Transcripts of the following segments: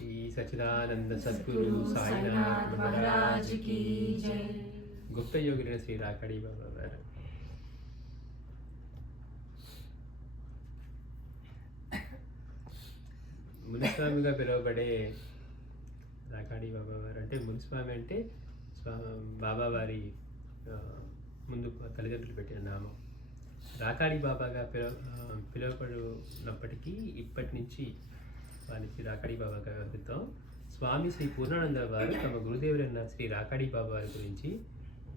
శ్రీ సచ్చిదానంద సద్గురు సాయినాథ్ మహారాజ్ की जय. గుప్త యోగిన శ్రీ రాకాడి బాబా గారు మునిస్వామిగా పిలువబడే రాకాడి బాబా వారు అంటే మునిస్వామి అంటే బాబావారి ముందు తల్లిదండ్రులు పెట్టిన నామం. రాకాడి బాబాగా పిలువబడినప్పటికీ ఇప్పటి నుంచి వారికి రాకాడి బాబాగా వ్యవహరిద్దాం. స్వామి శ్రీ పూర్ణానంద వారు తమ గురుదేవులైన శ్రీ రాకాడి బాబా వారి గురించి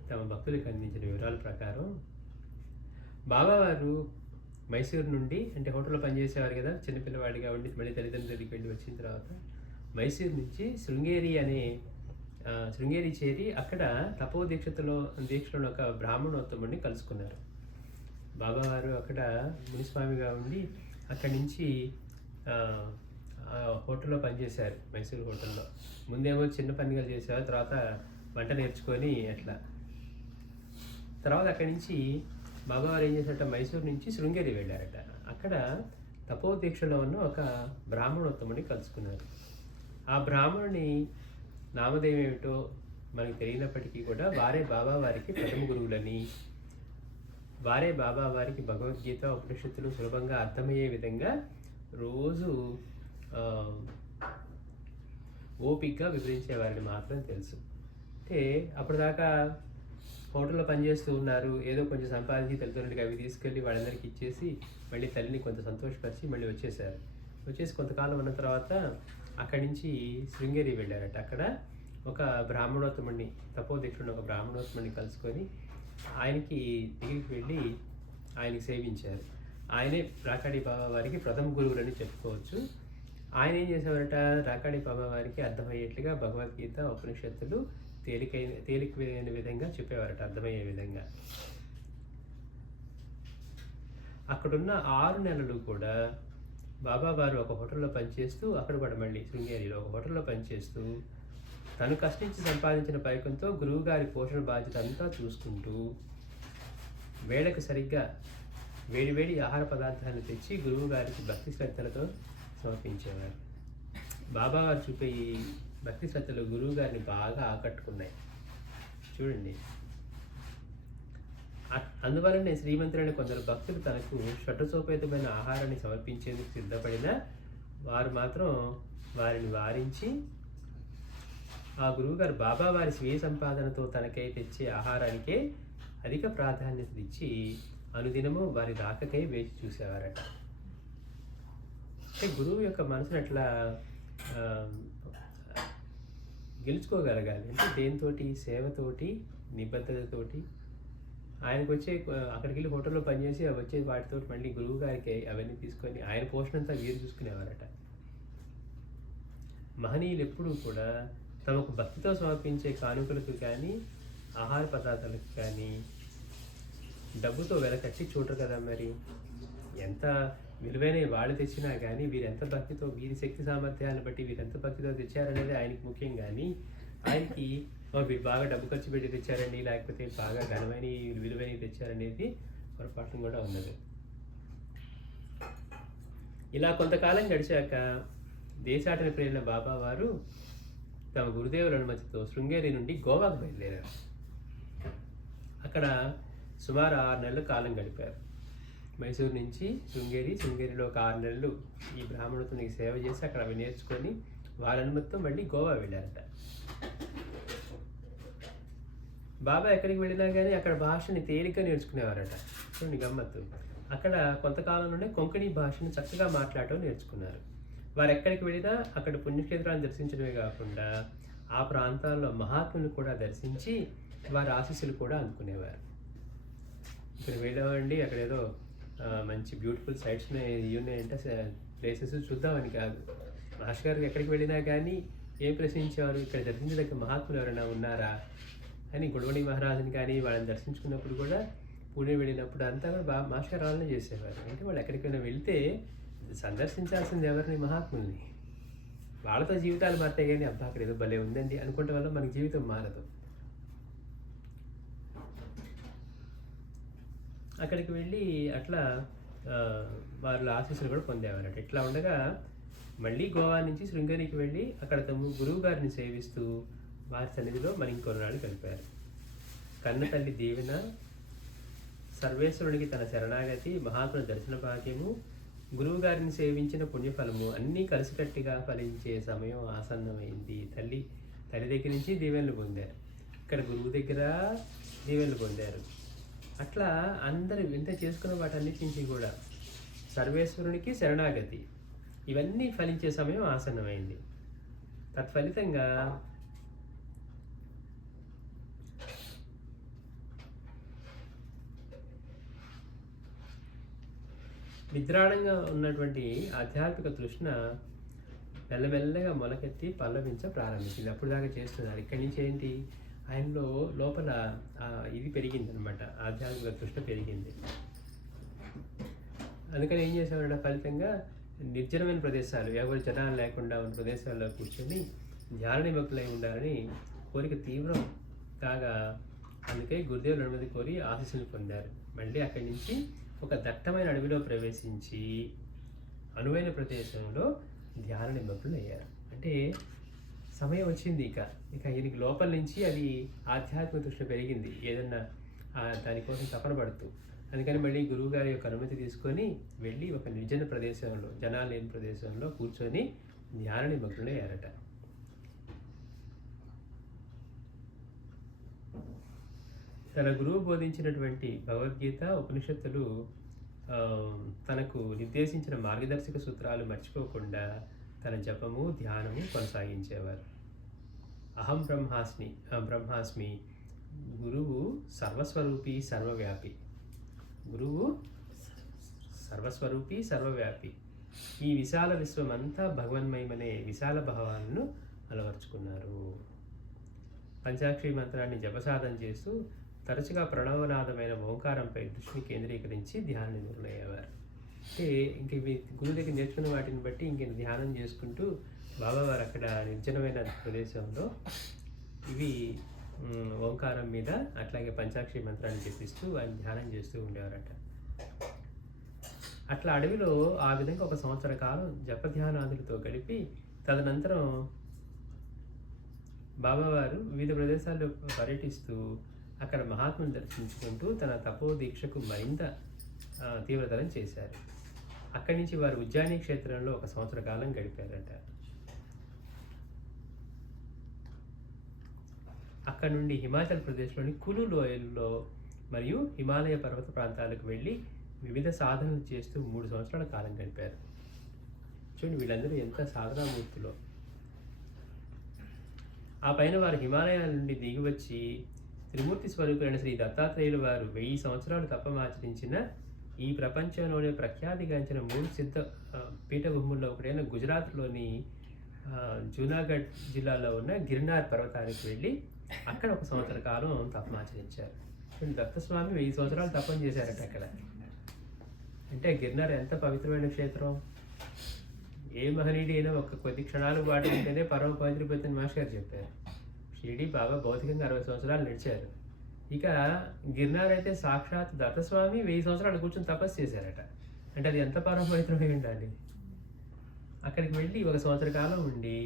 తమ భక్తులకు అందించిన వివరాల ప్రకారం బాబావారు మైసూరు నుండి అంటే హోటల్లో పనిచేసేవారు కదా, చిన్నపిల్లవాడిగా ఉండి మళ్ళీ తల్లిదండ్రులకి వెళ్ళి వచ్చిన తర్వాత మైసూరు నుంచి శృంగేరి చేరి అక్కడ తపో దీక్షలో ఒక బ్రాహ్మణోత్తముడిని కలుసుకున్నారు. బాబావారు అక్కడ మునిస్వామిగా ఉండి అక్కడి నుంచి హోటల్లో పనిచేశారు. మైసూరు హోటల్లో ముందేమో చిన్న పనిగా చేసేవారు, తర్వాత వంట నేర్చుకొని అట్లా. తర్వాత అక్కడి నుంచి బాబావారు ఏం చేశారట, మైసూరు నుంచి శృంగేరి వెళ్ళారట. అక్కడ తపో దీక్షలో ఉన్న ఒక బ్రాహ్మణోత్తముని కలుసుకున్నారు. ఆ బ్రాహ్మణుని నామధేయం ఏమిటో మనకి తెలియనప్పటికీ కూడా వారే బాబావారికి ప్రథమ గురువులని, వారే బాబావారికి భగవద్గీత ఉపనిషత్తులు సులభంగా అర్థమయ్యే విధంగా రోజు ఓపికగా వివరించేవారిని మాత్రం తెలుసు. అంటే అప్పటిదాకా హోటల్లో పనిచేస్తూ ఉన్నారు, ఏదో కొంచెం సంపాదించి తల్లిదండ్రులకి అవి తీసుకెళ్ళి వాళ్ళందరికీ ఇచ్చేసి మళ్ళీ తల్లిని కొంత సంతోషపరిచి మళ్ళీ వచ్చేసారు. వచ్చేసి కొంతకాలం ఉన్న తర్వాత అక్కడి నుంచి శృంగేరి వెళ్ళారట. అక్కడ ఒక బ్రాహ్మణోత్తముడిని తపోదీక్షుడిని ఒక బ్రాహ్మణోత్తముడిని కలుసుకొని ఆయనకి దిగికి వెళ్ళి ఆయనకి సేవించారు. ఆయనే రాకాడి బాబా వారికి ప్రథమ గురువులని చెప్పుకోవచ్చు. ఆయన ఏం చేసేవారట, రాకాడి బాబా వారికి అర్థమయ్యేట్లుగా భగవద్గీత ఉపనిషత్తులు తేలికైన విధంగా చెప్పేవారట, అర్థమయ్యే విధంగా. అక్కడున్న 6 నెలలు కూడా బాబావారు ఒక హోటల్లో పనిచేస్తూ, అక్కడ కూడా మళ్ళీ శృంగేరిలో ఒక హోటల్లో పనిచేస్తూ తను కష్టించి సంపాదించిన పైకంతో గురువుగారి పోషణ బాధ్యత అంతా చూసుకుంటూ వేళకు సరిగ్గా వేడివేడి ఆహార పదార్థాలను తెచ్చి గురువుగారికి భక్తి శ్రద్ధలతో సమర్పించేవారు. బాబావారు చూపే ఈ భక్తి శ్రద్ధలు గురువుగారిని బాగా ఆకట్టుకున్నాయి చూడండి. అందువలనే శ్రీమంతులైన కొందరు భక్తులు తనకు షడ్రసోపేతమైన ఆహారాన్ని సమర్పించేందుకు సిద్ధపడిన వారు మాత్రం వారిని వారించి ఆ గురువుగారు బాబావారి స్వీయ సంపాదనతో తనకై తెచ్చే ఆహారానికే అధిక ప్రాధాన్యత ఇచ్చి అనుదినము వారి రాకకై వేచి చూసేవారట. అంటే గురువు యొక్క మనసును అట్లా గెలుచుకోగలగాలి అంటే దేనితోటి, సేవతోటి, నిబద్ధతతోటి. ఆయనకు వచ్చే అక్కడికి వెళ్ళి హోటల్లో పనిచేసి అవి వచ్చే వాటితో మళ్ళీ గురువు గారికి అవన్నీ తీసుకొని ఆయన పోషణ అంతా వీరు చూసుకునేవారట. మహనీయులు ఎప్పుడూ కూడా తమకు భక్తితో సమర్పించే కానుకలకు కానీ, ఆహార పదార్థాలకు కానీ డబ్బుతో వెలకట్టి చూడరు కదా. మరి ఎంత విలువైన వాళ్ళు తెచ్చినా కానీ వీరు ఎంత భక్తితో, వీరి శక్తి సామర్థ్యాలను బట్టి వీరు ఎంత భక్తితో తెచ్చారనేది ఆయనకి ముఖ్యం. కానీ ఆయనకి వీరు బాగా డబ్బు ఖర్చు పెట్టి తెచ్చారండి, లేకపోతే బాగా ఘనమైన విలువైనవి తెచ్చారనేది పొరపాటు కూడా ఉన్నది. ఇలా కొంతకాలం గడిచాక దేశాటన ప్రేరణ బాబా వారు తమ గురుదేవుల అనుమతితో శృంగేరి నుండి గోవాకు బయలుదేరారు. అక్కడ సుమారు 6 నెలల కాలం గడిపారు. మైసూరు నుంచి శృంగేరిలో ఒక 6 నెలలు ఈ బ్రాహ్మణునికి సేవ చేసి అక్కడ అవి నేర్చుకొని వారి అనుమతితో మళ్ళీ గోవా వెళ్ళారట. బాబా ఎక్కడికి వెళ్ళినా కానీ అక్కడ భాషని తేలిగ్గా నేర్చుకునేవారట. చూడండి గమ్మత్తు. అక్కడ కొంతకాలంలోనే కొంకణి భాషను చక్కగా మాట్లాడటం నేర్చుకున్నారు. వారు ఎక్కడికి వెళ్ళినా అక్కడ పుణ్యక్షేత్రాలను దర్శించడమే కాకుండా ఆ ప్రాంతాల్లో మహాత్ములను కూడా దర్శించి వారి ఆశీస్సులు కూడా అందుకునేవారు. ఇక్కడ వెళ్ళామండి, అక్కడ ఏదో మంచి బ్యూటిఫుల్ సైట్స్ ఉన్నాయంటే ప్లేసెస్ చూద్దామని కాదు. మాస్టర్ గారికి ఎక్కడికి వెళ్ళినా కానీ ఏం ప్రశ్నించేవారు, ఇక్కడ దర్శించదగ్గ మహాత్ములు ఎవరైనా ఉన్నారా అని గుడవణి మహారాజుని కానీ వాళ్ళని దర్శించుకున్నప్పుడు కూడా పూణే వెళ్ళినప్పుడు అంతా కూడా మాస్టర్ గారు వాళ్ళనే చేసేవారు. అంటే వాళ్ళు ఎక్కడికైనా వెళ్తే సందర్శించాల్సింది ఎవరిని, మహాత్ముల్ని. వాళ్ళతో జీవితాలు మారుతాయి కానీ అబ్బా అక్కడ ఏదో భలే ఉందండి అనుకుంటే వల్ల మనకి జీవితం మారదు. అక్కడికి వెళ్ళి అట్లా వాళ్ళ ఆశీస్సులు కూడా పొందేవారట. ఇట్లా ఉండగా మళ్ళీ గోవా నుంచి శృంగేరికి వెళ్ళి అక్కడ తమ గురువు గారిని సేవిస్తూ వారి సన్నిధిలో మరి ఇంకొన్నాళ్ళు కలిపారు. కన్న తల్లి దీవెన, సర్వేశ్వరునికి తన శరణాగతి, మహాత్ముల దర్శన భాగ్యము, గురువు గారిని సేవించిన పుణ్యఫలము అన్నీ కలిసికట్టుగా ఫలించే సమయం ఆసన్నమైంది. తల్లి దగ్గర నుంచి దీవెనలు పొందారు, ఇక్కడ గురువు దగ్గర దీవెనలు పొందారు. అట్లా అందరూ ఇంత చేసుకున్న వాటన్నిటి నుంచి కూడా సర్వేశ్వరునికి శరణాగతి ఇవన్నీ ఫలించే సమయం ఆసన్నమైంది. తత్ఫలితంగా నిద్రాణంగా ఉన్నటువంటి ఆధ్యాత్మిక తృష్ణ మెల్లమెల్లగా మొలకెత్తి పల్లవించ ప్రారంభించింది. అప్పుడు దాకా చేస్తున్నారు. ఇక్కడి నుంచి ఏంటి, ఆయనలో లోపల ఇది పెరిగింది అనమాట, ఆధ్యాత్మిక తృష్ణ పెరిగింది. అందుకని ఏం చేశామంటే ఫలితంగా నిర్జనమైన ప్రదేశాలు, ఎవరు జనాలు లేకుండా ఉన్న ప్రదేశాల్లో కూర్చొని ధ్యాన నిమగ్నులై ఉండాలని కోరిక తీవ్రం కాగా, అందుకే గురుదేవుల అనుమతి కోరి ఆశీస్సులు పొందారు. మళ్ళీ అక్కడి నుంచి ఒక దట్టమైన అడవిలో ప్రవేశించి అనువైన ప్రదేశంలో ధ్యాన నిమగ్నులు అయ్యారు. అంటే సమయం వచ్చింది, ఇక ఈయనకి లోపల నుంచి అది ఆధ్యాత్మిక దృష్టి పెరిగింది, ఏదన్నా దానికోసం తపన పడుతూ. అందుకని మళ్ళీ గురువు గారి యొక్క అనుమతి తీసుకొని వెళ్ళి ఒక నిర్జన ప్రదేశంలో, జనాలు లేని ప్రదేశంలో కూర్చొని ధ్యాన నిమగ్నులు అయ్యారట. తన గురువు బోధించినటువంటి భగవద్గీత, ఉపనిషత్తులు తనకు నిర్దేశించిన మార్గదర్శక సూత్రాలు మర్చిపోకుండా తన జపము, ధ్యానము కొనసాగించేవారు. అహం బ్రహ్మాస్మి. గురువు సర్వస్వరూపి, సర్వవ్యాపి. గురువు సర్వస్వరూపి, సర్వవ్యాపి. ఈ విశాల విశ్వమంతా భగవన్మయమనే విశాల భావాలను అలవర్చుకున్నారు. పంచాక్షరి మంత్రాన్ని జపసాధన చేస్తూ తరచుగా ప్రణవనాదమైన ఓంకారంపై దృష్టిని కేంద్రీకరించి ధ్యాన నిమగ్నయ్యేవారు. అంటే ఇంక ఇవి గురువు దగ్గర నేర్చుకున్న వాటిని బట్టి ఇంక ధ్యానం చేసుకుంటూ బాబావారు అక్కడ నిర్జనమైన ప్రదేశంలో ఇవి ఓంకారం మీద అట్లాగే పంచాక్షరి మంత్రాన్ని జపిస్తూ ఆయన ధ్యానం చేస్తూ ఉండేవారట. అట్లా అడవిలో ఆ విధంగా 1 సంవత్సర కాలం జపధ్యానాదులతో గడిపి తదనంతరం బాబావారు వివిధ ప్రదేశాల్లో పర్యటిస్తూ అక్కడ మహాత్ముని దర్శించుకుంటూ తన తపో దీక్షకు మరింత తీవ్రతరం చేశారు. అక్కడి నుంచి వారు ఉజ్జయిని క్షేత్రంలో 1 సంవత్సర కాలం గడిపారట. అక్కడ నుండి హిమాచల్ ప్రదేశ్లోని కులు లోయల్లో మరియు హిమాలయ పర్వత ప్రాంతాలకు వెళ్ళి వివిధ సాధనలు చేస్తూ 3 సంవత్సరాల కాలం గడిపారు. చూడండి వీళ్ళందరూ ఎంత సాధనామూర్తులో. ఆ పైన వారు హిమాలయాల నుండి దిగివచ్చి త్రిమూర్తి స్వరూపులైన శ్రీ దత్తాత్రేయుల వారు 1000 సంవత్సరాలు తపమాచరించిన ఈ ప్రపంచంలోనే ప్రఖ్యాతిగాంచిన 3 సిద్ధ పీఠభూముల్లో ఒకటైన గుజరాత్లోని జూనాగఢ్ జిల్లాలో ఉన్న గిర్నార్ పర్వతానికి వెళ్ళి అక్కడ 1 సంవత్సర కాలం తపమాచరించారు. దత్తస్వామి 1000 సంవత్సరాలు తపం చేశారట అక్కడ. అంటే గిర్నార్ ఎంత పవిత్రమైన క్షేత్రం. ఏ మహనీయుడి అయినా ఒక కొద్ది క్షణాలు పాటు ఉంటేనే పరమ పవిత్రపోతుందని మాస్టర్ గారు చెప్పారు. షిరిడి బాబా భౌతికంగా 60 సంవత్సరాలు నడిచారు. ఇక గిర్నార్ అయితే సాక్షాత్ దత్తస్వామి 1000 సంవత్సరాలు కూర్చొని తపస్సు చేశారట. అంటే అది ఎంత పరమ పవిత్రమై ఉండాలి. అక్కడికి వెళ్ళి 1 సంవత్సర కాలం ఉండి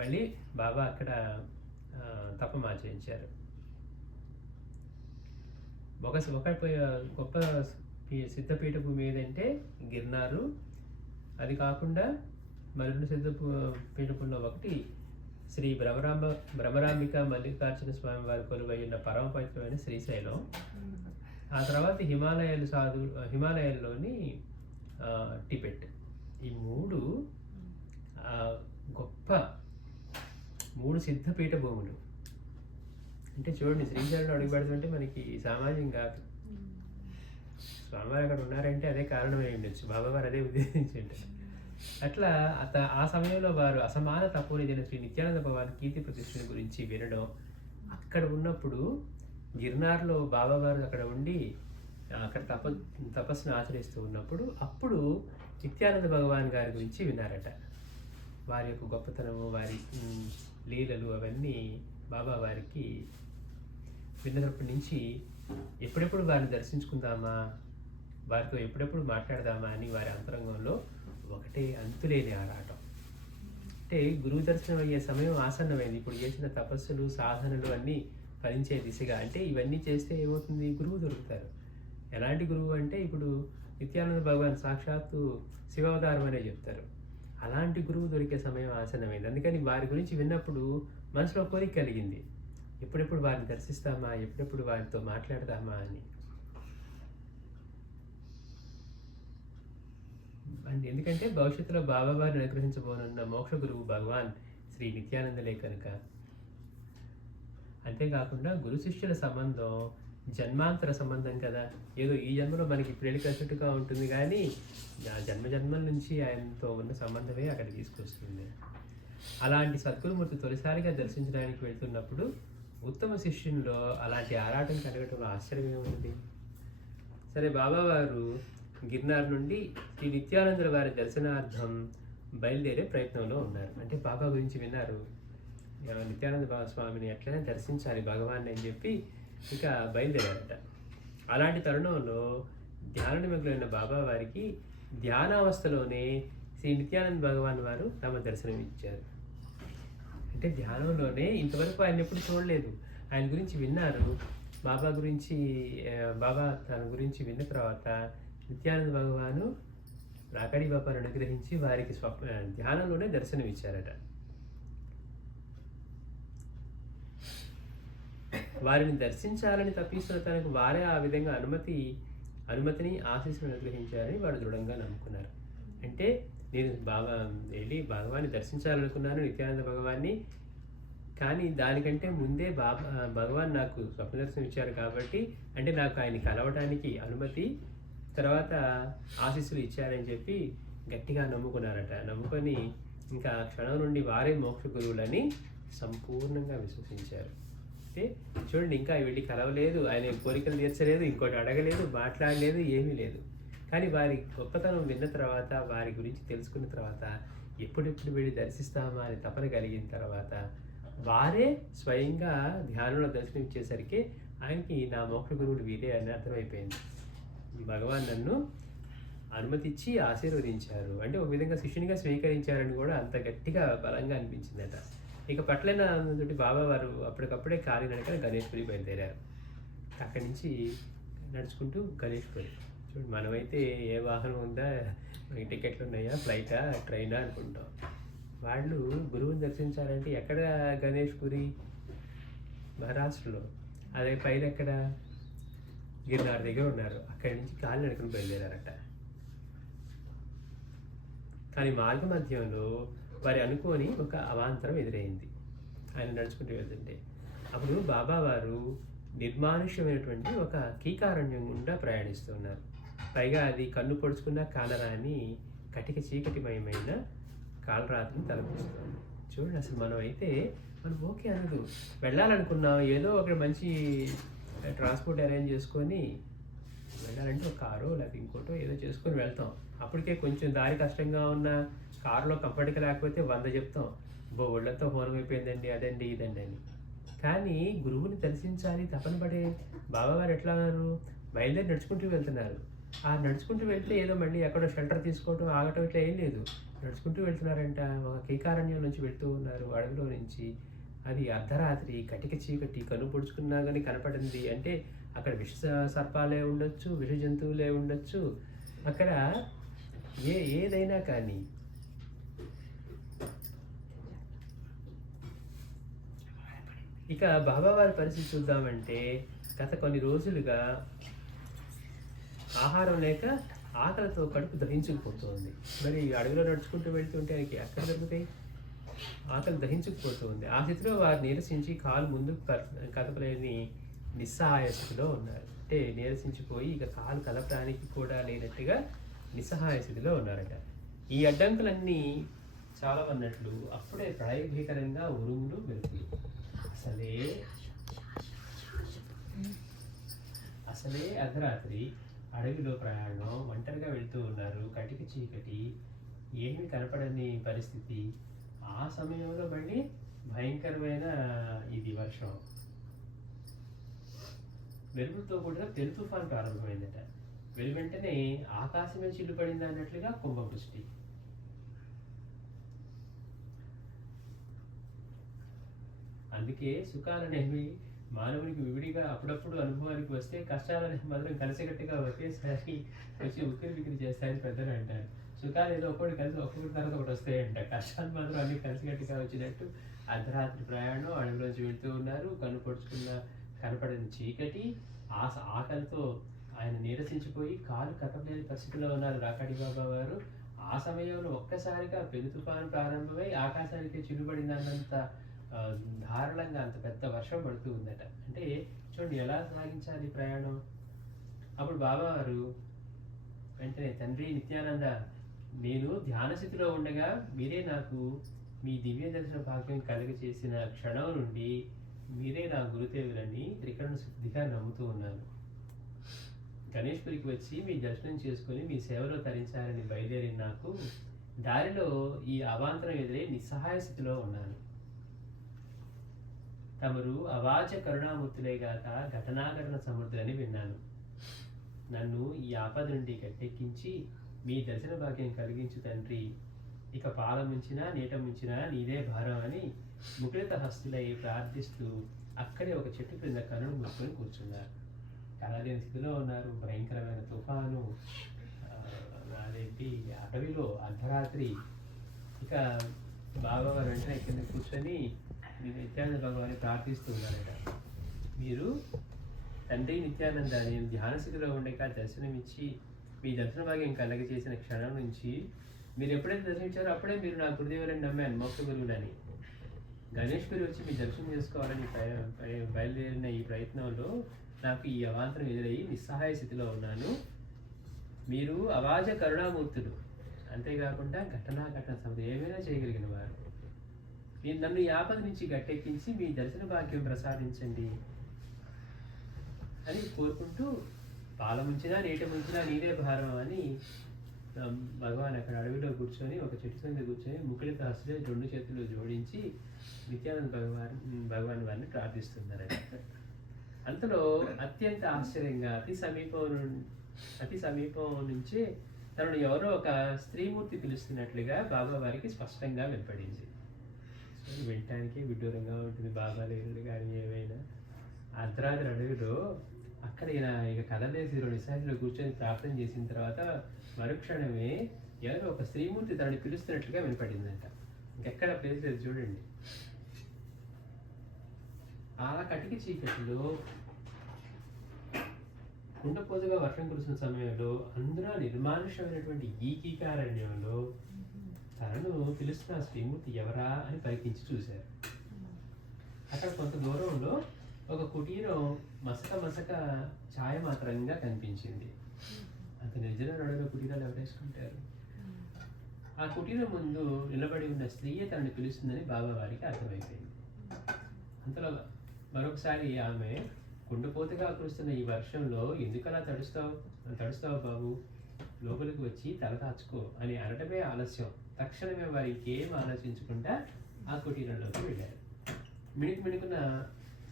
మళ్ళీ బాబా అక్కడ తపమాచరించారు. ఒక గొప్ప సిద్ధపీఠ భూమి ఏదంటే గిర్నారు. అది కాకుండా మరిన్ని సిద్ధ పీఠభూమిలో ఒకటి శ్రీ భ్రమరాంబిక మల్లికార్జున స్వామి వారి కొలువైన పరమ పవిత్రమైన శ్రీశైలం. ఆ తర్వాత హిమాలయాల్లోని టిబెట్. ఈ 3 గొప్ప 3 సిద్ధపీఠ భూములు. అంటే చూడండి, శ్రీశైలంలో అడుగు పెడుతుంటే మనకి సామాన్యం కాదు. స్వామివారు అక్కడ ఉన్నారంటే అదే కారణమై ఉండొచ్చు, బాబావారు అదే ఉద్దేశించుంటారు. అట్లా ఆ సమయంలో వారు అసమాన తపోనిధైన శ్రీ నిత్యానంద భగవాన్ కీర్తి ప్రతిష్టల గురించి వినడం, అక్కడ ఉన్నప్పుడు గిర్నార్లో బాబావారు అక్కడ ఉండి అక్కడ తపస్సును ఆచరిస్తూ ఉన్నప్పుడు అప్పుడు నిత్యానంద భగవాన్ గారి గురించి విన్నారట. వారి యొక్క గొప్పతనము, వారి లీలలు అవన్నీ బాబా వారికి విన్నప్పటి నుంచి ఎప్పుడెప్పుడు వారిని దర్శించుకుందామా, వారితో ఎప్పుడెప్పుడు మాట్లాడదామా అని వారి అంతరంగంలో ఒకటే అంతులేని ఆరాటం. అంటే గురువు దర్శనం అయ్యే సమయం ఆసన్నమైంది. ఇప్పుడు చేసిన తపస్సులు, సాధనలు అన్నీ ఫలించే దిశగా. అంటే ఇవన్నీ చేస్తే ఏమవుతుంది? గురువు దొరుకుతారు. ఎలాంటి గురువు అంటే ఇప్పుడు నిత్యానంద భగవాన్ సాక్షాత్తు శివావతారం అనే చెప్తారు. అలాంటి గురువు దొరికే సమయం ఆసన్నమైంది. అందుకని వారి గురించి విన్నప్పుడు మనసులో కోరిక కలిగింది. ఎప్పుడెప్పుడు వారిని దర్శిస్తామా, ఎప్పుడెప్పుడు వారితో మాట్లాడతామా అని. అండ్ ఎందుకంటే భవిష్యత్తులో బాబా వారిని అనుగ్రహించబోనున్న మోక్ష గురువు భగవాన్ శ్రీ నిత్యానందలే కనుక. అంతేకాకుండా గురు శిష్యుల సంబంధం జన్మాంతర సంబంధం కదా. ఏదో ఈ జన్మలో మనకి పెళ్లి కలిసినట్టుగా ఉంటుంది, కానీ ఆ జన్మల నుంచి ఆయనతో ఉన్న సంబంధమే అక్కడ తీసుకొస్తుంది. అలాంటి సద్గురుమూర్తి తొలిసారిగా దర్శించడానికి వెళ్తున్నప్పుడు ఉత్తమ శిష్యునిలో అలాంటి ఆరాటం కలగటంలో ఆశ్చర్యం ఏముంది? సరే, బాబా వారు గిర్నార్ నుండి శ్రీ నిత్యానందుల వారి దర్శనార్థం బయలుదేరే ప్రయత్నంలో ఉన్నారు. అంటే బాబా గురించి విన్నారు, నిత్యానంద బాబా స్వామిని ఎట్లయినా దర్శించాలి భగవాన్ని అని చెప్పి ఇక బయలుదేరారట. అలాంటి తరుణంలో ధ్యాన నిమగ్నమైన బాబా వారికి ధ్యానావస్థలోనే శ్రీ నిత్యానంద భగవాన్ వారు తమ దర్శనం ఇచ్చారు. అంటే ధ్యానంలోనే ఇంతవరకు ఆయన ఎప్పుడు చూడలేదు. ఆయన గురించి విన్నారు. బాబా తన గురించి విన్న తర్వాత నిత్యానంద భగవాను రాకడి బాబాను అనుగ్రహించి వారికి ధ్యానంలోనే దర్శనం ఇచ్చారట. వారిని దర్శించాలని తప్పిస్తున్న తనకు వారే ఆ విధంగా అనుమతిని ఆశీస్సును అనుగ్రహించారని వారు దృఢంగా నమ్ముకున్నారు. అంటే నేను వెళ్ళి భగవాన్ని దర్శించాలనుకున్నాను, నిత్యానంద భగవాన్ని, కానీ దానికంటే ముందే భగవాన్ నాకు స్వప్న దర్శనం ఇచ్చారు కాబట్టి, అంటే నాకు ఆయన కలవటానికి అనుమతి, తర్వాత ఆశీస్సులు ఇచ్చారని చెప్పి గట్టిగా నమ్ముకున్నారట. నమ్ముకొని ఇంకా క్షణం నుండి వారే మోక్ష గురువులని సంపూర్ణంగా విశ్వసించారు. అంటే చూడండి, ఇంకా వెళ్ళి కలవలేదు, ఆయన కోరికలు తీర్చలేదు, ఇంకోటి అడగలేదు, మాట్లాడలేదు, ఏమీ లేదు. కానీ వారి గొప్పతనం విన్న తర్వాత, వారి గురించి తెలుసుకున్న తర్వాత, ఎప్పుడెప్పుడు వెళ్ళి దర్శిస్తామా అని తపన కలిగిన తర్వాత వారే స్వయంగా ధ్యానంలో దర్శనం ఇచ్చేసరికి ఆయనకి నా మోక్ష గురువులు వీరే అని అర్థమైపోయింది. భగవాన్ నన్ను అనుమతిచ్చి ఆశీర్వదించారు అంటే ఒక విధంగా శిష్యునిగా స్వీకరించారని కూడా అంత గట్టిగా బలంగా అనిపించిందట. ఇక పట్లైన తోటి బాబా వారు అప్పటికప్పుడే కాలినడక గణేష్పురి బయలుదేరారు. అక్కడి నుంచి నడుచుకుంటూ గణేష్పురి. చూడండి, మనమైతే ఏ వాహనం ఉందా, టికెట్లు ఉన్నాయా, ఫ్లైటా, ట్రైనా అనుకుంటాం. వాళ్ళు గురువుని దర్శించాలంటే ఎక్కడ? గణేష్పురి, మహారాష్ట్రలో. అదే పైన ఎక్కడ? గిర్నార్ దగ్గర ఉన్నారు. అక్కడి నుంచి కాళ్ళు నడుకుని బయలుదేరారట. కానీ మార్గ మధ్యంలో వారి అనుకోని ఒక అవాంతరం ఎదురైంది. ఆయన నడుచుకుంటూ వెళ్తుంటే అప్పుడు బాబా వారు నిర్మానుష్యమైనటువంటి ఒక కీకారణ్యం గుండా ప్రయాణిస్తున్నారు. పైగా అది కన్ను పొడుచుకున్న కాలరాని కటిక చీకటిమయమైన కాలరాత్రిని తలపిస్తుంది. చూడండి, అసలు మనం ఓకే అనదు, వెళ్ళాలనుకున్నాం, ఏదో ఒక మంచి ట్రాన్స్పోర్ట్ అరేంజ్ చేసుకొని వెళ్ళాలంటే ఒక కారో లేకపోతే ఇంకోటో ఏదో చేసుకొని వెళ్తాం. అప్పటికే కొంచెం దారి కష్టంగా ఉన్న కారులో కంఫర్ట్గా లేకపోతే 100 చెప్తాం, ఒళ్ళంతా హోనం అయిపోయిందండి, అదండి ఇదండి అని. కానీ గురువుని దర్శించాలి తపన పడే బాబాగారు ఎట్లా అన్నారు? బయలుదేరి నడుచుకుంటూ వెళ్తున్నారు. ఆ నడుచుకుంటూ వెళ్తే ఏదో మళ్ళీ ఎక్కడో షెల్టర్ తీసుకోవటం, ఆగటం ఇట్లా ఏం లేదు. నడుచుకుంటూ వెళ్తున్నారంట. ఒక కీకారణ్యం నుంచి వెళ్తూ ఉన్నారు, అడవిలో నుంచి. అది అర్ధరాత్రి, కటిక చీకటి, కన్ను పొడుచుకున్నా కానీ కనపడింది. అంటే అక్కడ విష సర్పాలే ఉండొచ్చు, విష జంతువులే ఉండొచ్చు, అక్కడ ఏదైనా కానీ. ఇక బాబావారి పరిస్థితి చూద్దామంటే గత కొన్ని రోజులుగా ఆహారం లేక ఆకలితో కడుపు దహించుకుపోతుంది. మరి అడవిలో నడుచుకుంటూ వెళ్తుంటే ఆయనకి ఎక్కడ దొరుకుతాయి? ఆకలి దహించుకుపోతుంది. ఆ స్థితిలో వారు నీరసించి కాలు ముందుకు కదపలేని నిస్సహాయ స్థితిలో ఉన్నారు. అంటే నీరసించిపోయి ఇక కాలు కదపడానికి కూడా లేనట్టుగా నిస్సహాయ స్థితిలో ఉన్నారట. ఈ అడ్డంకులన్నీ చాలా అన్నట్లు అప్పుడే ప్రళయభీకరంగా ఉరుములు మెరుపులు. అసలే అర్ధరాత్రి, అడవిలో ప్రయాణం, ఒంటరిగా వెళ్తూ ఉన్నారు, కటిక చీకటి, ఏమీ కనపడని పరిస్థితి. ఆ సమయంలో మళ్ళీ భయంకరమైన ఇది వర్షం, మెరుపులతో కూడిన పెను తుఫాను ప్రారంభమైందట. వెంటనే ఆకాశమే చిల్లు పడింది అన్నట్లుగా కుంభవృష్టి. అందుకే సుఖాలనేవి మానవునికి విడిగా అప్పుడప్పుడు అనుభవానికి వస్తే కష్టాలనేవి మాత్రం కలిసికట్టుగా ఒకేసారి వచ్చి ఉక్కిరి బిక్కిరి చేస్తాయని పెద్దలు అంటారు. సుఖాలు ఏదో ఒక్కొక్కటి కలిసి ఒక్కొక్కటి తర్వాత ఒకటి వస్తాయంట. కష్టాలు మాత్రం అన్ని కలిసికట్టుగా వచ్చినట్టు అర్ధరాత్రి ప్రయాణం, అడవిలోంచి వెళ్తూ ఉన్నారు. కనుపడుచుకున్న కనపడని చీకటి, ఆకలితో ఆయన నీరసించిపోయి కాలు కదపలేని పరిస్థితిలో ఉన్నారు రాకాడి బాబా వారు. ఆ సమయంలో ఒక్కసారిగా పెను తుఫాను ప్రారంభమై ఆకాశానికి చిలుబడినంత ధారాళంగా అంత పెద్ద వర్షం పడుతూ ఉందట. అంటే చూడండి ఎలా సాగించాలి ప్రయాణం. అప్పుడు బాబావారు వెంటనే, తండ్రి నిత్యానంద, నేను ధ్యాన స్థితిలో ఉండగా మీరే నాకు మీ దివ్య దర్శన భాగ్యం కలుగజేసిన క్షణం నుండి మీరే నా గురుదేవులని త్రికరణ శుద్ధిగా నమ్ముతూ ఉన్నాను. గణేష్పురికి వచ్చి మీ దర్శనం చేసుకుని మీ సేవలో తరించాలని బయలుదేరి నాకు దారిలో ఈ అవాంతరం ఎదురై నిస్సహాయ స్థితిలో ఉన్నాను. తమరు అవాచ కరుణామూర్తులే గాక ఘటనాఘటన సమృద్ధులని విన్నాను. నన్ను ఈ ఆపద నుండి గట్టెక్కించి మీ దర్శన భాగ్యం కలిగించు తండ్రి. ఇక పాల ముంచినా నీట ముంచినా నీదే భారం అని ముకులిత హస్తులై ప్రార్థిస్తూ అక్కడే ఒక చెట్టు క్రింద కనులు మూసుకొని కూర్చున్నారు. కలలేని స్థితిలో ఉన్నారు. భయంకరమైన తుఫాను, అదేంటి అడవిలో అర్ధరాత్రి. ఇక బాబావారు వెంటనే కింద కూర్చొని నిత్యానంద భగవాన్ని ప్రార్థిస్తూ ఉన్నారట. మీరు తండ్రి నిత్యానంద, నేను ధ్యాన స్థితిలో ఉండేక దర్శనమిచ్చి మీ దర్శన భాగ్యం కలగ చేసిన క్షణం నుంచి మీరు ఎప్పుడైతే దర్శించారో అప్పుడే మీరు నా గురుదేవులని నమ్మాను, మోక్ష గురువులని. గణేష్పురి వచ్చి మీ దర్శనం చేసుకోవాలని బయలుదేరిన ఈ ప్రయత్నంలో నాకు ఈ అవాంతరం ఎదురయ్యి నిస్సహాయ స్థితిలో ఉన్నాను. మీరు అవాజ కరుణామూర్తులు, అంతేకాకుండా ఘటన సమృద్ధి ఏమైనా చేయగలిగిన వారు. మీరు నన్ను ఈ ఆపద నుంచి గట్టెక్కించి మీ దర్శన భాగ్యం ప్రసాదించండి అని కోరుకుంటూ, పాల ముంచినా నీట ముంచినా నీదే భారం అని భగవాన్ అక్కడ అడవిలో కూర్చొని ఒక చెట్టు కింద కూర్చొని ముకులిత హస్తులే 2 చేతులు జోడించి నిత్యానంద భగవాన్ వారిని ప్రార్థిస్తున్నారు. అంతలో అత్యంత ఆశ్చర్యంగా అతి సమీపం నుంచే తనను ఎవరో ఒక స్త్రీమూర్తి పిలుస్తున్నట్లుగా బాబా వారికి స్పష్టంగా వినపడింది. వినటానికి విడ్డూరంగా ఉంటుంది. బాబా లేనుడు కానీ ఏమైనా అర్ధరాత్రి అడవిలో అక్కడ ఈయన ఇక కదలేసి 2 నిమిషాలు కూర్చొని ప్రార్థన చేసిన తర్వాత మరుక్షణమే ఎవరో ఒక స్త్రీమూర్తి తనని పిలుస్తున్నట్లుగా వినపడిందంట. ఇంకెక్కడ ప్లేస్ లేదు చూడండి. ఆ కటికి చీకటిలో కుండపోతగా వర్షం కురిసిన సమయంలో అందులో నిర్మానుష్యమైనటువంటి ఈ కీకారణ్యంలో తనను పిలుస్తున్న శ్రీమూర్తి ఎవరా అని పరికించి చూశారు. అక్కడ కొంత దూరంలో ఒక కుటీరం మసక ఛాయ మాత్రంగా కనిపించింది. అంత నిర్జన నడుల కుటీరాలు ఎవరేసుకుంటారు. ఆ కుటీరం ముందు నిలబడి ఉన్న స్త్రీయే తనని పిలుస్తుందని బాబా వారికి అర్థమైపోయింది. అంతలో మరొకసారి ఆమె, కుండపోతగా కురుస్తున్న ఈ వర్షంలో ఎందుకలా తడుస్తావు బాబు, లోపలికి వచ్చి తల దాచుకో అని అనటమే ఆలస్యం. తక్షణమే వారు ఇంకేం ఆలోచించకుండా ఆ కుటీరంలోకి వెళ్ళారు.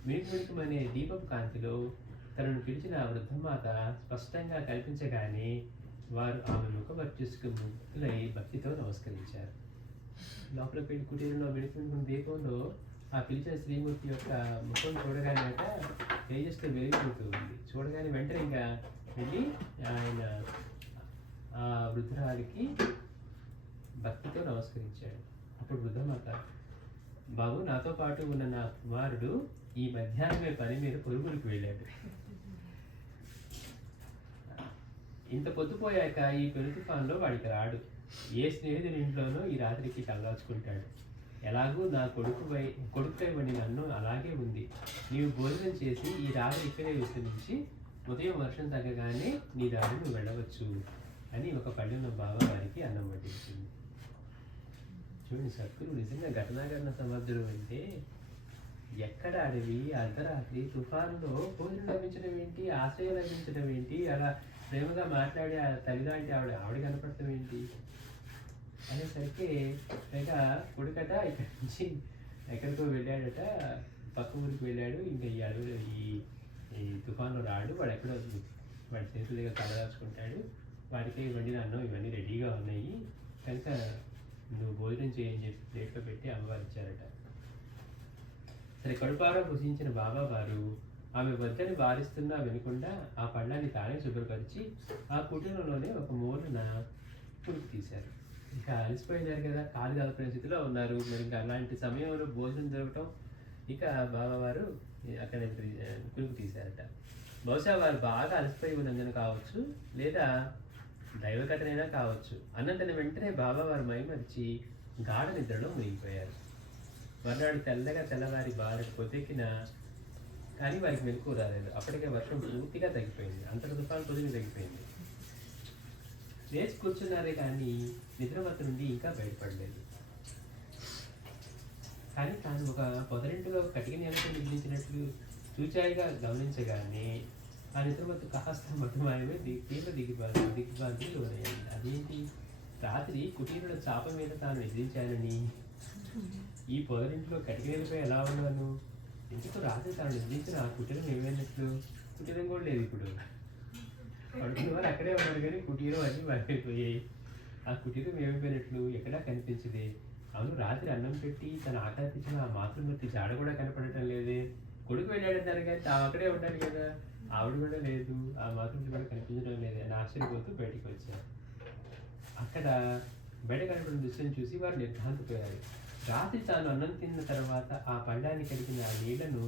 మిణుకుమనే దీపపు కాంతిలో తనను పిలిచిన ఆ వృద్ధమాత స్పష్టంగా కల్పించగానే వారు ఆమె ముఖవర్చుకులై భక్తితో నమస్కరించారు. లోపలికి వెళ్ళి కుటీరంలో మిణుకున్న దీపంలో ఆ పిలిచిన శ్రీమూర్తి యొక్క ముఖం చూడగానే తేజస్తో వెలిగిపోతూ ఉంది. చూడగానే వెంటనే ఇంకా వెళ్ళి ఆయన ఆ వృద్ధురాలికి భక్తితో నమస్కరించాడు. అప్పుడు వృద్ధమాత, బాబు, నాతో పాటు ఉన్న నా కుమారుడు ఈ మధ్యాహ్నమే పని మీద పొరుగురికి వెళ్ళాడు. ఇంత పొద్దుపోయాక ఈ పెను తుఫాన్లో వాడికి రాడు. ఏ స్నేహితుడి ఇంట్లోనో ఈ రాత్రికి తలదాచుకుంటాడు. ఎలాగూ నా కొడుకుపై వండిన అన్నం అలాగే ఉంది. నీవు భోజనం చేసి ఈ రాత్రి ఇక్కడే విశ్రమించి ఉదయం వర్షం తగ్గగానే నీ దారి నువ్వు వెళ్ళవచ్చు అని ఒక పల్లెలో బాబా వారికి అన్నం వడ్డించింది. చూడండి, సద్గురు నిజంగా ఘటనాఘటన సమర్థుడు అంటే ఎక్కడ అడవి అర్ధరాత్రి తుఫానులో భోజనం లభించడం ఏంటి, ఆశ్రయం లభించడం ఏంటి, అలా ప్రేమగా మాట్లాడే తల్లిలాంటి ఆవిడ కనపడటం ఏంటి అనేసరికి పైగా కొడుకట ఇక్కడి నుంచి ఎక్కడికో వెళ్ళాడట, పక్క ఊరికి వెళ్ళాడు. ఇంకా ఈ అడవిలో ఈ తుఫాన్లో రాడు, వాడు ఎక్కడో వాడి చేతుల దగ్గర తలదాచుకుంటాడు. వాడికి వండిన అన్నం ఇవన్నీ రెడీగా ఉన్నాయి కనుక నువ్వు భోజనం చేయని చెప్పి ప్లేట్లో పెట్టి అమ్మవారు ఇచ్చారట. సరే కడుపారా భుజించిన బాబా వారు ఆమె వద్దని వారిస్తున్నా వినకుండా ఆ పళ్ళాన్ని తానే శుభ్రపరిచి ఆ కుటీరంలోనే ఒక మూలన పురుగు తీశారు. ఇంకా అలసిపోయినారు కదా, కాలు కాలిపోయిన స్థితిలో ఉన్నారు. మరి ఇంకా అలాంటి సమయంలో భోజనం దొరకటం, ఇక బాబావారు అక్కడ కురుకు తీశారట. బహుశా వారు బాగా అలసిపోయి ఉన్నందున కావచ్చు, లేదా దైవకథనైనా కావచ్చు. అన్నంతని వెంటనే బాబావారు మైమరిచి గాఢ నిద్రలో మునిగిపోయారు. మర్నాడు తెల్లగా తెల్లవారి బాగా పొద్దెక్కిన కానీ వారికి మెలకు రాలేదు. అప్పటికే వర్షం పూర్తిగా తగ్గిపోయింది. అంతటి తుఫాను పొద్దున తగ్గిపోయింది. లేచి కూర్చున్నారే కానీ నిద్రమత్తు నుండి ఇంకా బయటపడలేదు. కానీ తాను ఒక పొదరింటిలో కటిక నేలతో నిర్మించినట్లు చూచాయిగా గమనించగానే ఆ నిద్రమత్తు కాస్త మటుమాయమే తీవ్ర దిగ్భ్రాంతికి లోనయ్యింది. అదేంటి, రాత్రి కుటీరులో చాప మీద తాను నిద్రించానని ఈ పొదరింటిలో కటిక నేలపై ఎలా ఉన్నాను? ఎందుకు రాత్రి తాను నిద్రించిన ఆ కుటీరం ఏమైనట్లు? కుటీరం కూడా లేదు ఇప్పుడు. పడుకున్న వారు అక్కడే ఉన్నారు కానీ కుటీరం అన్నీ మారిపోయాయి. ఆ కుటీరం ఏమైపోయినట్లు ఎక్కడా కనిపించదే. అవును, రాత్రి అన్నం పెట్టి తను ఆకలించిన ఆ మాతృమూర్తి జాడ కూడా కనపడటం లేదే. కొడుకు వెళ్ళాడన్నారు కానీ తాము అక్కడే ఉండాలి కదా, ఆవిడ కూడా లేదు, ఆ మాతృమూర్తి కూడా కనిపించడం లేదు అని ఆశ్చర్యపోతూ బయటికి వచ్చారు. అక్కడ బయట కనపడిన దృశ్యం చూసి వారు నిర్ఘాంతపోయారు. రాత్రి తాను అన్నం తిన్న తర్వాత ఆ పళ్ళాన్ని కడిగిన ఆ నీళ్లను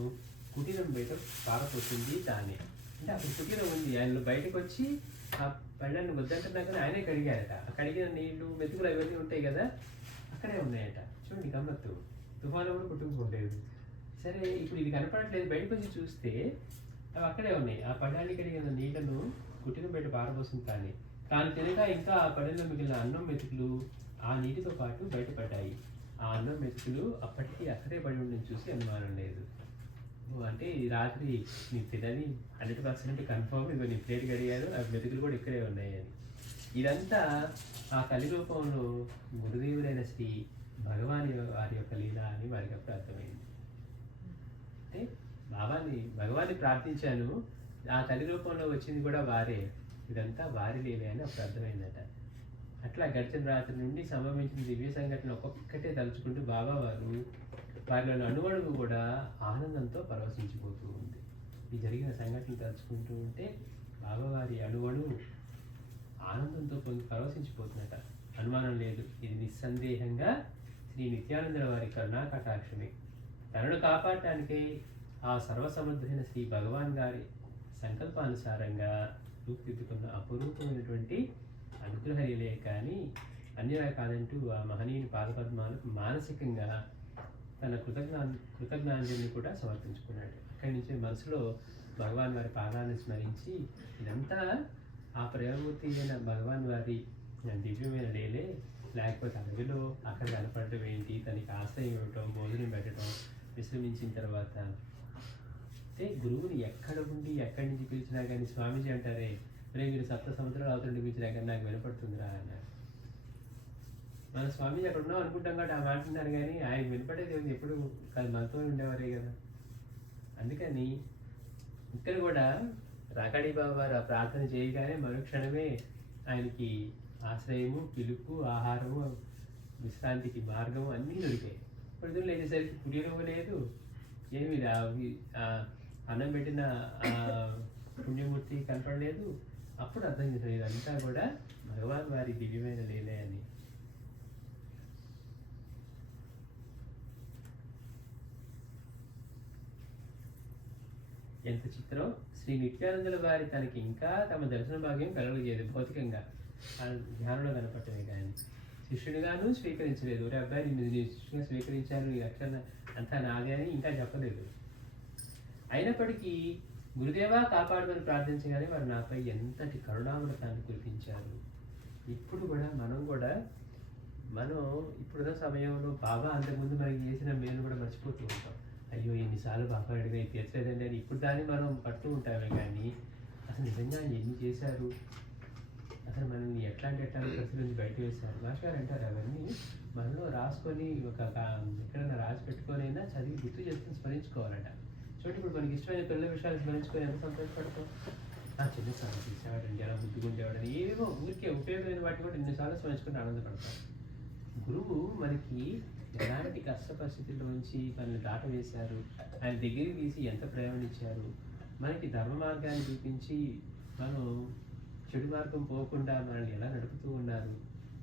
కుటీరం బయట పారపోతుంది తానే. అంటే అప్పుడు కుటీరం ఉంది, ఆయన బయటకు వచ్చి ఆ పళ్ళాన్ని వద్దంటున్నా కానీ ఆయనే కడిగారట. ఆ కడిగిన నీళ్లు మెతుకులు అవన్నీ ఉంటాయి కదా, అక్కడే ఉన్నాయట. చూడండి గమ్మత్తు, తుఫాను కూడా కుట్టుకుపోలేదు. సరే, ఇప్పుడు ఇది కనపడట్లేదు. బయటకు వచ్చి చూస్తే అవి అక్కడే ఉన్నాయి. ఆ పళ్ళాన్ని కడిగిన నీళ్లను కుటీరం బయట పారపోతుంది కానీ తాను తినగా ఇంకా ఆ పళ్ళెంలో మిగిలిన అన్నం మెతుకులు ఆ నీటితో పాటు బయటపడ్డాయి. ఆ అన్నం మెతుకులు అప్పటికీ అక్కడే పడి ఉండని చూసి అనుమానం లేదు. అంటే ఈ రాత్రి నీ తినని 100% కన్ఫర్మ్, ఇదిగో నీ ప్లేట్ కడిగారు, ఆ మెతుకులు కూడా ఇక్కడే ఉన్నాయని. ఇదంతా ఆ కలి రూపంలో గురుదేవుడైన శ్రీ భగవాని వారి యొక్క లీల అని వారికి అప్పుడు అర్థమైంది. అంటే భగవాన్ని ప్రార్థించాను, ఆ తల్లి రూపంలో వచ్చింది కూడా వారే, ఇదంతా వారి లీలే అని అప్పుడు అర్థమైందట. అట్లా గడిచిన రాత్రి నుండి సంభవించిన దివ్య సంఘటన ఒక్కొక్కటే తలుచుకుంటూ బాబా వారు వారిలోని అణువణువు కూడా ఆనందంతో పరవశించిపోతూ ఉంది. ఈ జరిగిన సంఘటనలు తలుచుకుంటూ ఉంటే బాబావారి అణువణువు ఆనందంతో పరవశించిపోతున్నట. అనుమానం లేదు, ఇది నిస్సందేహంగా శ్రీ నిత్యానందుల వారి కరుణా కటాక్షమే. తనను కాపాడటానికే ఆ సర్వసముద్రైన శ్రీ భగవాన్ గారి సంకల్పానుసారంగా రూపుదిద్దుకున్న అపురూపమైనటువంటి అనుగ్రహలే కానీ అన్యరా కాదంటూ ఆ మహనీయుని పాదపద్మాలకు మానసికంగా తన కృతజ్ఞాంజలిని కూడా సమర్పించుకున్నాడు. అక్కడి నుంచి మనసులో భగవాన్ వారి పాదాన్ని స్మరించి ఇదంతా ఆ ప్రేమమూర్తి అయిన భగవాన్ వారి దివ్యమైన లేలే, లేకపోతే అడవిలో అక్కడ కనపడటం ఏంటి, తనకి ఆశ్రయం ఇవ్వటం, భోజనం పెట్టడం, విశ్రమించిన తర్వాత అంటే గురువుని ఎక్కడ ఉండి ఎక్కడి నుంచి పిలిచినా కానీ స్వామీజీ అంటారే, రేపు మీరు 7 సముద్రాలు అవతల పిలిచినా కానీ నాకు వినపడుతుందిరా అన్నారు. మన స్వామీజీ అక్కడ ఉన్నాం అనుకుంటాం కాబట్టి ఆ మాట ఉన్నారు కానీ ఆయన వినపడేది ఎప్పుడు కాదు, మనతో ఉండేవారే కదా. అందుకని ఇక్కడ కూడా రాకాడి బాబా వారు ఆ ప్రార్థన చేయగానే మరుక్షణమే ఆయనకి ఆశ్రయము, పిలుపు, ఆహారము, విశ్రాంతికి మార్గము అన్నీ దొరికాయి. పొద్దున్న లేచేసరికి కుటీరము లేదు, ఏమి అన్నం పెట్టిన పుణ్యమూర్తి కనపడలేదు. అప్పుడు అర్థం చేశారు ఇదంతా కూడా భగవాన్ వారి దివ్యమైన లీలే అని. ఎంత చిత్రం! శ్రీ నిత్యానందుల వారి తనకి ఇంకా తమ దర్శన భాగ్యం కలగలేదు. భౌతికంగా ధ్యానంలో కనపడటమే కానీ శిష్యుడిగాను స్వీకరించలేదు. ఒరే అబ్బాయి, నేను శిష్యుడిగా స్వీకరించాను, ఈ రక్షణ అంతా నాదే అని ఇంకా చెప్పలేదు. అయినప్పటికీ గురుదేవా కాపాడమని ప్రార్థించగానే వారు నాపై ఎంతటి కరుణామృతాన్ని కురిపించారు. ఇప్పుడు కూడా మనం ఇప్పుడున్న సమయంలో బాబా అంతకుముందు మనకి చేసిన మేలు కూడా మర్చిపోతూ ఉంటాం. అయ్యో ఎన్నిసార్లు బాబా అడిగా తీర్చలేదండి అని ఇప్పుడు దాన్ని మనం పట్టు ఉంటామే కానీ అసలు నిజంగా ఎన్ని చేశారు, అసలు మనల్ని ఎట్లాంటి పరిస్థితుల నుంచి బయట వేశారు. మాస్టర్ అంటారు అవన్నీ మనలో రాసుకొని ఎక్కడైనా రాసి పెట్టుకొని చదివి గుర్తు చేసుకుని స్మరించుకోవాలట. చూడండి, ఇప్పుడు మనకి ఇష్టమైన పిల్లల విషయాలు స్మరించుకొని ఎంత సంతోషపడతాం. నా చిన్న సార్లు తీసేవాడండి, అలా బుద్ధిగుండేవాడని ఏవేవో ఊరికే ఉపయోగమైన వాటిని కూడా ఎన్నిసార్లు స్మరించుకుంటే ఆనందపడతాం. గురువు మనకి ఎలాంటి కష్ట పరిస్థితుల్లోంచి మనల్ని దాటవేశారు, ఆయన దగ్గరికి తీసి ఎంత ప్రేమనిచ్చారు, మనకి ధర్మ మార్గాన్ని చూపించి మనం చెడు మార్గం పోకుండా మనల్ని ఎలా నడుపుతూ ఉన్నారు.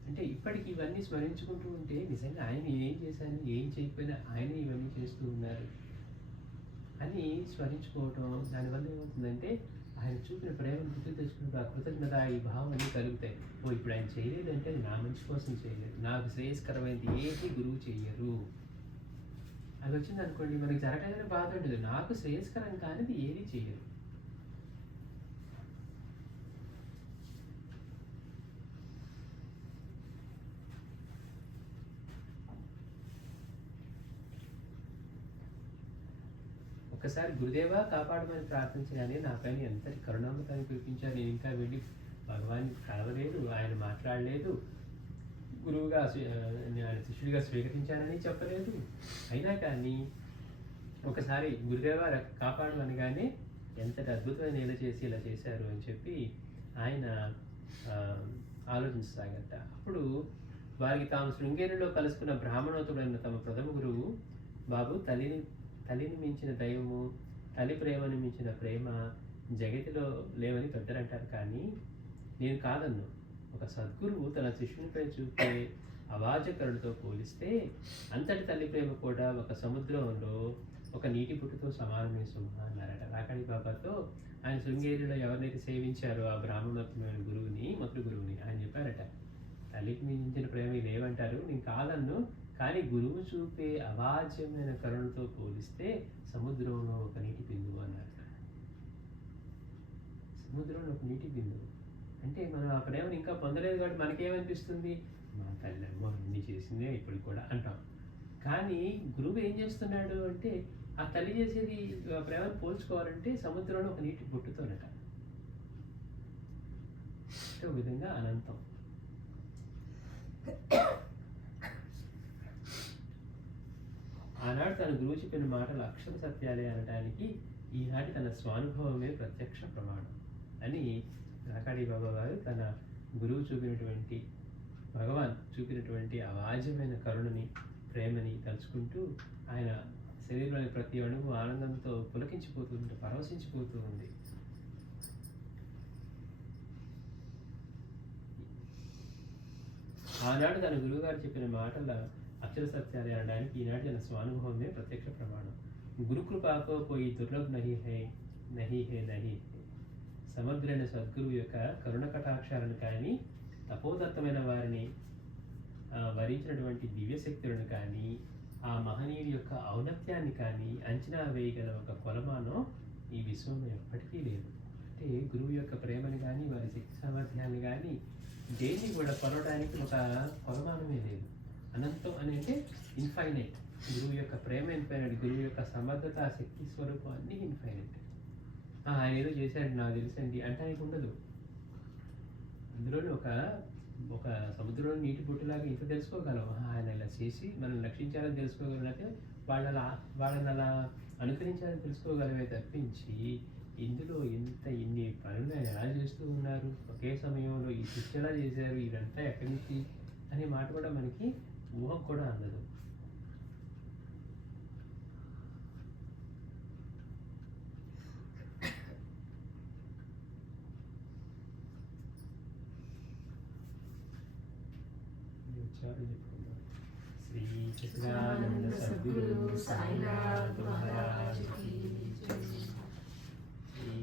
అంటే ఇప్పటికి ఇవన్నీ స్మరించుకుంటూ ఉంటే నిజంగా ఆయన ఏం చేశాను, ఏం చేయకపోయినా ఆయన ఇవన్నీ చేస్తూ ఉన్నారు అని స్మరించుకోవటం. దానివల్ల ఏమవుతుందంటే ఆయన చూపిన ప్రేమను గుర్తు తెచ్చుకున్నప్పుడు ఆ కృతజ్ఞత ఈ భావం అన్నీ కలుగుతాయి. ఓ ఇప్పుడు ఆయన చేయలేదంటే అది నా మంచి కోసం చేయలేదు, నాకు శ్రేయస్కరమైనది ఏది గురువు చెయ్యరు. అది వచ్చింది అనుకోండి, మనకి జరగలేదని బాధ ఉండదు, నాకు శ్రేయస్కరం కానిది ఏది చెయ్యరు. ఒక్కసారి గురుదేవా కాపాడమని ప్రార్థించగానే నాపైన ఎంతటి కరుణామృతాన్ని కురిపించారు. నేను ఇంకా వెళ్ళి భగవాన్ని కలవలేదు, ఆయన మాట్లాడలేదు, గురువుగా ఆయన శిష్యుడిగా స్వీకరించానని చెప్పలేదు. అయినా కానీ ఒకసారి గురుదేవా కాపాడు అనగానే ఎంతటి అద్భుతమైన ఇలా చేసి ఇలా చేశారు అని చెప్పి ఆయన ఆలోచించసాగట. అప్పుడు వారికి తాము శృంగేరిలో కలుసుకున్న బ్రాహ్మణోతుడైన తమ ప్రథమ గురువు, బాబు తల్లిని మించిన దైవము, తల్లి ప్రేమను మించిన ప్రేమ జగతిలో లేవని పెద్దలంటారు, కానీ నేను కాదన్ను. ఒక సద్గురువు తన శిష్యునిపై చూపే అవాజకరుడితో పోలిస్తే అంతటి తల్లి ప్రేమ కూడా ఒక సముద్రంలో ఒక నీటి పుట్టుతో సమానమే సుమ అన్నారట రాకాడి బాబాతో. ఆయన శృంగేరిలో ఎవరినైతే సేవించారో ఆ బ్రాహ్మణోత్తమైన గురువుని, మధుర గురువుని, ఆయన చెప్పారట, తల్లికి మించిన ప్రేమ లేవంటారు, నేను కాదన్ను, కానీ గురువు చూపే అవాజ్యమైన కరుణతో పోలిస్తే సముద్రంలో ఒక నీటి బిందువు అన్నారు. సముద్రంలో ఒక నీటి బిందువు అంటే మనం ఆ ప్రేమను ఇంకా పొందలేదు కాబట్టి మనకేమనిపిస్తుంది, మా తల్లి అమ్మ అన్నీ చేసిందే ఇప్పుడు కూడా అంటాం. కానీ గురువు ఏం చేస్తున్నాడు అంటే ఆ తల్లి చేసేది ప్రేమను పోల్చుకోవాలంటే సముద్రంలో ఒక నీటి బొట్టుతోనట. ఒక విధంగా అనంతం. ఆనాడు తన గురువు చెప్పిన మాటలు అక్షర సత్యాలే అనడానికి ఈనాటి తన స్వానుభవమే ప్రత్యక్ష ప్రమాణం అని రాకాడి బాబా వారు తన గురువు చూపినటువంటి, భగవాన్ చూపినటువంటి అవాజ్యమైన కరుణని, ప్రేమని తలుచుకుంటూ ఆయన శరీరంలోని ప్రతి అణువు ఆనందంతో పులకించిపోతూ ఉంటే పరవశించిపోతూ ఉంది. ఆనాడు తన గురువుగారు చెప్పిన మాటల అక్షర సత్యాలే అనడానికి ఈనాటి తన స్వానుభవమే ప్రత్యక్ష ప్రమాణం. గురుకృపాకో పోయి దుర్లభ్ నహి హే నహి హే నహి హే. సమగ్రైన సద్గురువు యొక్క కరుణ కటాక్షాలను కానీ, తపోదత్తమైన వారిని వరించినటువంటి దివ్యశక్తులను కానీ, ఆ మహనీయుడి యొక్క ఔన్నత్యాన్ని కానీ అంచనా వేయగల ఒక కొలమానం ఈ విశ్వంలో ఎప్పటికీ లేదు. అంటే గురువు యొక్క ప్రేమని కానీ, వారి శక్తి సామర్థ్యాన్ని కానీ దేన్ని కూడా కొలవడానికి ఒక కొలమానమే లేదు. అనంతం అని అంటే ఇన్ఫైనైట్. గురువు యొక్క ప్రేమ ఇన్ఫైనైట్, గురువు యొక్క సమర్థత, శక్తి స్వరూపం అన్నీ ఇన్ఫైనైట్. ఆయన ఏదో చేశాడు నాకు తెలుసండి అంటే ఆయనకు ఉండదు. అందులోని ఒక సముద్రంలో నీటి బొట్టులాగా ఇంత తెలుసుకోగలం, ఆయన ఇలా చేసి మనం రక్షించాలని తెలుసుకోగలిగితే వాళ్ళని అలా అనుకరించాలని తెలుసుకోగలమే తప్పించి ఇందులో ఇన్ని పనులు ఎలా చేస్తూ ఉన్నారు, ఒకే సమయంలో ఈ సృష్టి ఎలా చేశారు, ఇదంతా ఎక్కడి నుంచి అనే మాట కూడా మనకి ఊహకు కూడా అందదు. శ్రీ సచ్చిదానంద సద్గురు సాయినాథ్ మహారాజ్